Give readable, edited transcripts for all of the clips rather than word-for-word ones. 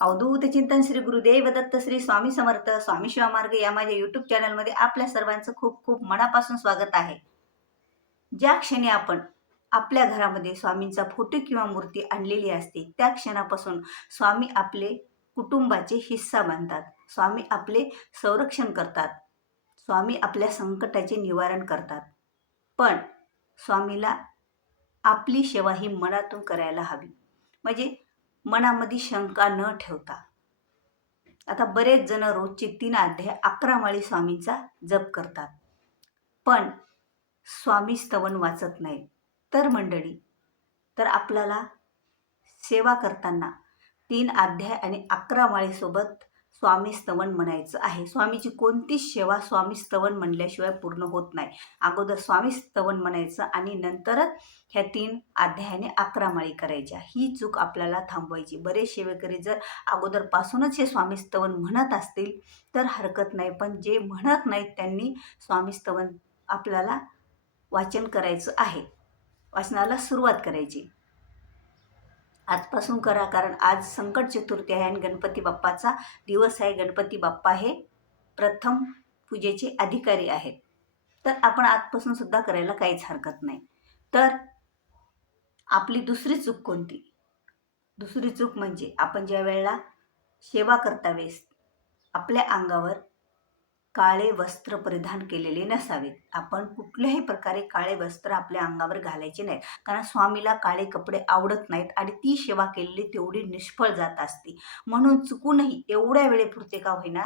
अवधूत चिंतन श्री गुरुदेव दत्त श्री स्वामी समर्थ स्वामी शिवामार्ग या माझ्या यूट्यूब चॅनलमध्ये आपल्या सर्वांचं खूप खूप मनापासून स्वागत आहे. ज्या क्षणी आपण आपल्या घरामध्ये स्वामींचा फोटो किंवा मूर्ती आणलेली असते त्या क्षणापासून स्वामी आपले कुटुंबाचे हिस्सा बनतात. स्वामी आपले संरक्षण करतात. स्वामी आपल्या संकटाचे निवारण करतात. पण स्वामीला आपली सेवा ही मनातून करायला हवी, म्हणजे मनामध्ये शंका न ठेवता. आता बरेच जण रोजचे 3 अध्याय 11 माळी स्वामींचा जप करतात, पण स्वामी स्तवन वाचत नाहीत. तर मंडळी, तर आपल्याला सेवा करताना 3 अध्याय आणि 11 माळीसोबत स्वामी स्तवन म्हणायचं आहे. स्वामीची कोणतीच सेवा स्वामी स्तवन म्हणल्याशिवाय पूर्ण होत नाही. अगोदर स्वामी स्तवन म्हणायचं आणि नंतरच ह्या 3 अध्यायाने 11 माळी करायच्या. ही चूक आपल्याला थांबवायची. बरेच सेवेकरी जर अगोदरपासूनच हे स्वामी स्तवन म्हणत असतील तर हरकत नाही, पण जे म्हणत नाहीत त्यांनी स्वामी स्तवन आपल्याला वाचन करायचं आहे. वाचनाला सुरुवात करायची आजपासून करा, कारण आज संकट चतुर्थी आहे आणि गणपती बाप्पाचा दिवस आहे. गणपती बाप्पा हे प्रथम पूजेचे अधिकारी आहेत, तर आपण आजपासून सुद्धा करायला काहीच हरकत नाही. तर आपली दुसरी चूक कोणती? दुसरी चूक म्हणजे आपण ज्या वेळेला सेवा करता वेळेस आपल्या अंगावर काळे वस्त्र परिधान केलेले नसावेत. आपण कुठल्याही प्रकारे काळे वस्त्र आपल्या अंगावर घालायचे नाहीत, कारण स्वामीला काळे कपडे आवडत नाहीत आणि ती सेवा केलेली तेवढी निष्फळ जात असते. म्हणून चुकूनही एवढ्या वेळेपुरते का होईना,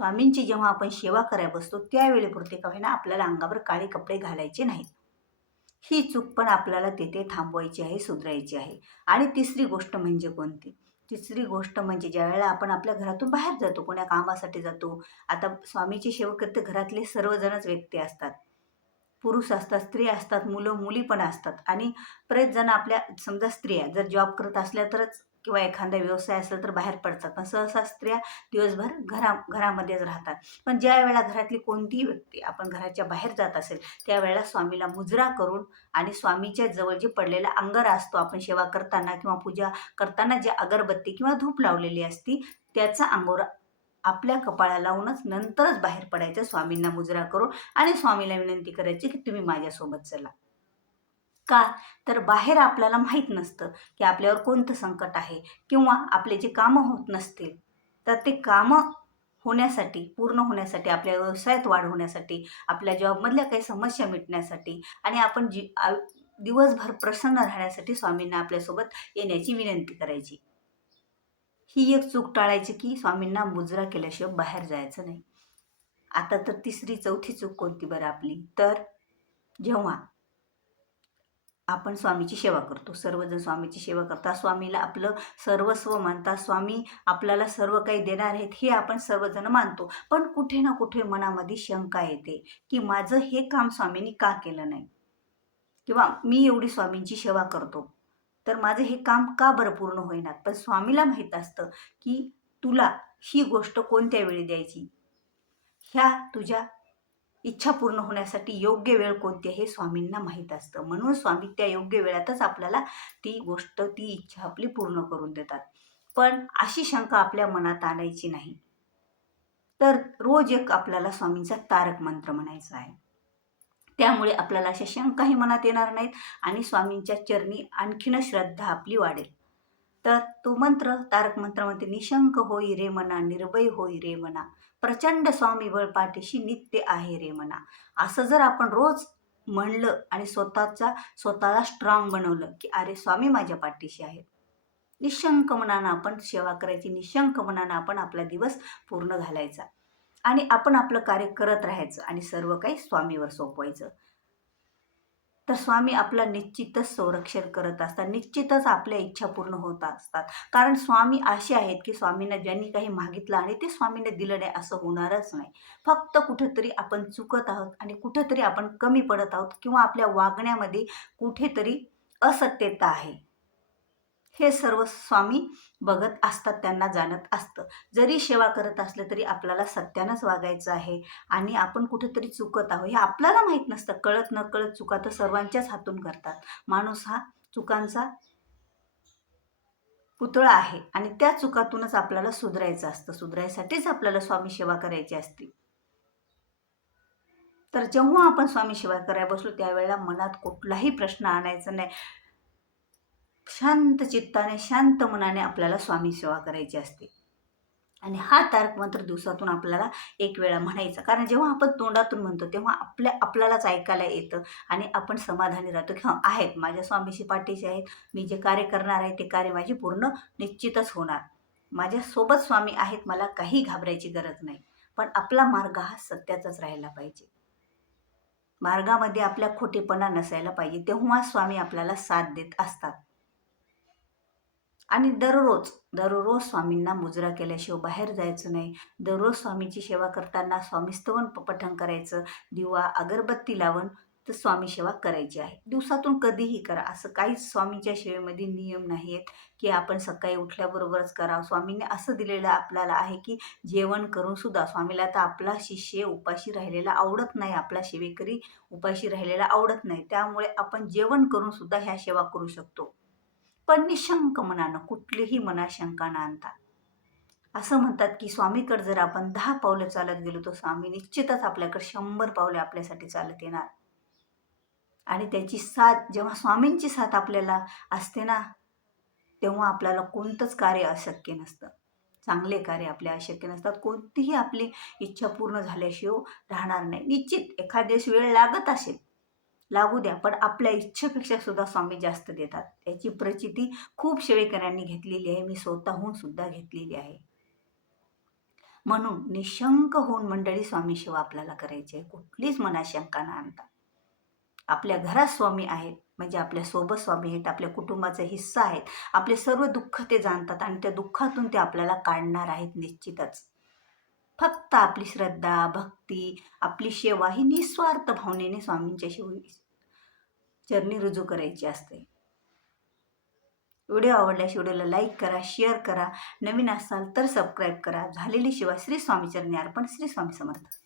स्वामींची जेव्हा आपण सेवा करायला बसतो त्यावेळेपुरते का होईना आपल्याला अंगावर काळे कपडे घालायचे नाहीत. ही चूक पण आपल्याला तिथे थांबवायची आहे, सुधारायची आहे. आणि तिसरी गोष्ट म्हणजे कोणती? तिसरी गोष्ट म्हणजे ज्यावेळेला आपण आपल्या घरातून बाहेर जातो, कोण्या कामासाठी जातो. आता स्वामीची सेवा करते घरातले सर्वजणच व्यक्ती असतात. पुरुष असतात, स्त्री असतात, मुलं मुली पण असतात आणि बरेच जण आपल्या समजा स्त्रिया जर जॉब करत असल्या तरच किंवा एखादा व्यवसाय असला तर बाहेर पडतात, पण सहसा स्त्रिया दिवसभर घरामध्येच राहतात. पण ज्या वेळेला घरातली कोणतीही व्यक्ती आपण घराच्या बाहेर जात असेल त्यावेळेला स्वामीला मुजरा करून आणि स्वामीच्या जवळ जे पडलेला अंगारा असतो, आपण सेवा करताना किंवा पूजा करताना जे अगरबत्ती किंवा धूप लावलेली असती त्याचा अंगोरा आपल्या कपाळाला लावूनच नंतरच बाहेर पडायचं स्वामींना मुजरा करून आणि स्वामीला विनंती करायची की तुम्ही माझ्यासोबत चला. का? तर बाहेर आपल्याला माहीत नसतं की आपल्यावर कोणतं संकट आहे किंवा आपले जे कामं होत नसतील, तर ते कामं होण्यासाठी, पूर्ण होण्यासाठी, आपल्या व्यवसायात वाढ होण्यासाठी, आपल्या जॉबमधल्या काही समस्या मिटण्यासाठी आणि आपण दिवसभर प्रसन्न राहण्यासाठी स्वामींना आपल्यासोबत येण्याची विनंती करायची. ही एक चूक टाळायची की स्वामींना मुजरा केल्याशिवाय बाहेर जायचं नाही. आता तर तिसरी चौथी चूक कोणती बरं आपली? तर जेव्हा आपण स्वामीची सेवा करतो, सर्वजण स्वामीची सेवा करतात, स्वामीला आपलं सर्वस्व मानतात, स्वामी आपल्याला सर्व काही देणार आहेत हे आपण सर्वजण मानतो. पण कुठे ना कुठे मनामध्ये शंका येते की माझं हे काम स्वामींनी का केलं नाही, किंवा मी एवढी स्वामींची सेवा करतो तर माझं हे काम का बरं पूर्ण होईना. पण स्वामीला माहीत असतं की तुला ही गोष्ट कोणत्या वेळी द्यायची, ह्या तुझ्या इच्छा पूर्ण होण्यासाठी योग्य वेळ कोणती हे स्वामींना माहीत असतं. म्हणून स्वामी त्या योग्य वेळातच आपल्याला ती गोष्ट, ती इच्छा आपली पूर्ण करून देतात. पण अशी शंका आपल्या मनात आणायची नाही. तर रोज एक आपल्याला स्वामींचा तारक मंत्र म्हणायचा आहे. त्यामुळे आपल्याला अशा शंकाही मनात येणार नाहीत आणि स्वामींच्या चरणी आणखीनच श्रद्धा आपली वाढेल. तर तो मंत्र, तारक मंत्रामध्ये निशंक होई रे मना, निर्भय होई रे मना, प्रचंड स्वामी बळ पाठीशी नित्य आहे रे मना. असं जर आपण रोज म्हणलं आणि स्वतःला स्ट्रॉंग बनवलं की अरे स्वामी माझ्या पाठीशी आहेत, निशंक मनानं आपण सेवा करायची, निशंक मनानं आपण आपला दिवस पूर्ण घालायचा आणि आपण आपलं कार्य करत राहायचं आणि सर्व काही स्वामीवर सोपवायचं. तर स्वामी आपला निश्चितच संरक्षण करत असतात, निश्चितच आपल्या इच्छा पूर्ण होत असतात. कारण स्वामी असे आहेत की स्वामींना ज्यांनी काही मागितलं आणि ते स्वामींना दिलं नाही असं होणारच नाही. फक्त कुठेतरी आपण चुकत आहोत आणि कुठेतरी आपण कमी पडत आहोत किंवा आपल्या वागण्यामध्ये कुठेतरी असत्यता आहे, हे सर्व स्वामी बघत असतात, त्यांना जाणत असतं. जरी सेवा करत असलं तरी आपल्याला सत्यानंच वागायचं आहे आणि आपण कुठेतरी चुकत आहोत हे आपल्याला माहीत नसतं. कळत नकळत चुका तर सर्वांच्याच हातून करतात. माणूस हा चुकांचा पुतळा आहे आणि त्या चुकातूनच आपल्याला सुधारायचं असतं. सुधारायसाठीच आपल्याला स्वामी सेवा करायची असते. तर जेव्हा आपण स्वामी सेवा करायला बसलो त्यावेळेला मनात कुठलाही प्रश्न आणायचा नाही. शांत चित्ताने शांत मनाने आपल्याला स्वामी सेवा करायची असते. आणि हा तारक मंत्र दिवसातून आपल्याला एक वेळा म्हणायचा. कारण जेव्हा आपण तोंडातून म्हणतो तेव्हा आपल्यालाच ऐकायला येतं आणि आपण समाधानी राहतो की हां आहेत माझ्या स्वामीशी पाठीशी आहेत. मी जे कार्य करणार आहे ते कार्य माझे पूर्ण निश्चितच होणार. माझ्यासोबत स्वामी आहेत, मला काही घाबरायची गरज नाही. पण आपला मार्ग हा सत्याचाच राहायला पाहिजे. मार्गामध्ये आपल्या खोटेपणा नसायला पाहिजे. तेव्हा स्वामी आपल्याला साथ देत असतात. आणि दररोज स्वामींना मुजरा केल्याशिवाय बाहेर जायचं नाही. दररोज स्वामीची सेवा करताना स्वामीस्तवन पठण करायचं. दिवा अगरबत्ती लावून तर स्वामी सेवा करायची आहे. दिवसातून कधीही करा. असं काहीच स्वामीच्या सेवेमध्ये नियम नाही आहेत की आपण सकाळी उठल्याबरोबरच करावं. स्वामींनी असं दिलेलं आपल्याला आहे की जेवण करून सुद्धा स्वामीला तर आपला शिष्य उपाशी राहिलेला आवडत नाही. आपला सेवेकरी उपाशी राहिलेला आवडत नाही. त्यामुळे आपण जेवण करून सुद्धा ह्या सेवा करू शकतो. पण निशंक मनानं, कुठलीही मनात शंका न आणता. असं म्हणतात की स्वामीकडे जर आपण 10 पावलं चालत गेलो तर स्वामी निश्चितच आपल्याकडे 100 पावले आपल्यासाठी चालत येणार. आणि त्याची साथ, जेव्हा स्वामींची साथ आपल्याला असते ना, तेव्हा आपल्याला कोणतंच कार्य अशक्य नसतं. चांगले कार्य आपले अशक्य नसतात. कोणतीही आपली इच्छा पूर्ण झाल्याशिवाय राहणार नाही. निश्चित एखाद दिवस वेळ लागत असेल, लागू द्या, पण आपल्या इच्छेपेक्षा सुद्धा स्वामी जास्त देतात. याची प्रचिती खूप सेवेकऱ्यांनी घेतलेली आहे. मी स्वतःहून सुद्धा घेतलेली आहे. म्हणून निशंक होऊन मंडळी स्वामी सेवा आपल्याला करायची आहे. कुठलीच मनात शंका न आणता. आपल्या घरात स्वामी आहेत म्हणजे आपल्या सोबत स्वामी आहेत, आपल्या कुटुंबाचा हिस्सा आहेत. आपले सर्व दुःख ते जाणतात आणि त्या दुःखातून ते आपल्याला काढणार आहेत निश्चितच. फक्त आपली श्रद्धा, भक्ती, आपली सेवा ही निस्वार्थ भावनेने स्वामींच्या चरणी रुजू करायची असते. व्हिडिओ आवडल्यास व्हिडिओला लाईक करा, शेअर करा. नवीन असाल तर सबस्क्राईब करा. झालेली सेवा श्री स्वामी चरणी अर्पण. श्री स्वामी समर्थ.